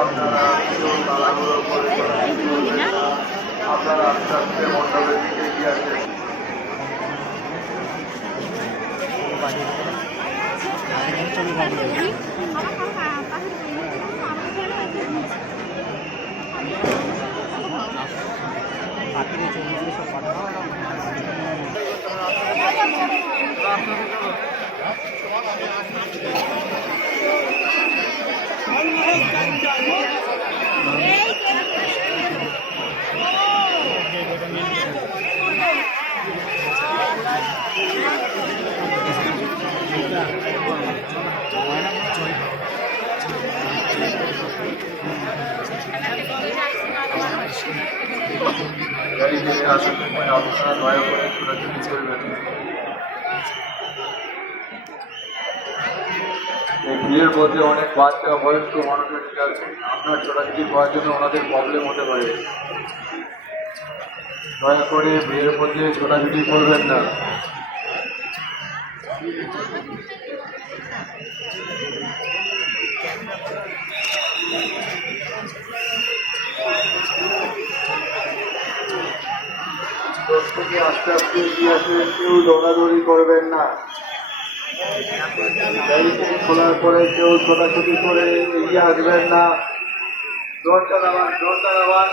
আপনারা তাড়াহুড়ো করে আপনারা আস্তে আস্তে মণ্ডপের দিকে এগিয়ে আসেন। আপনারা দয়া করে ছোটাছুটি করবেন। এই ভিড়ের মধ্যে অনেক বাচ্চা বয়স্ক মানুষের আছে, আপনার ছোটাছুটি করার জন্য ওনাদের প্রবলেম হতে পারে। দয়া করে ভিড়ের মধ্যে ছোটাছুটি করবেন না। প্রত্যেকে আস্তে আস্তে এগিয়ে আসে, কেউ দৌড়াদৌড়ি করবেন না। ব্যারিকেড খোলার পরে কেউ ছোটাছুটি করে এগিয়ে আসবেন না। দরজা দাবান, দরজা দাবান।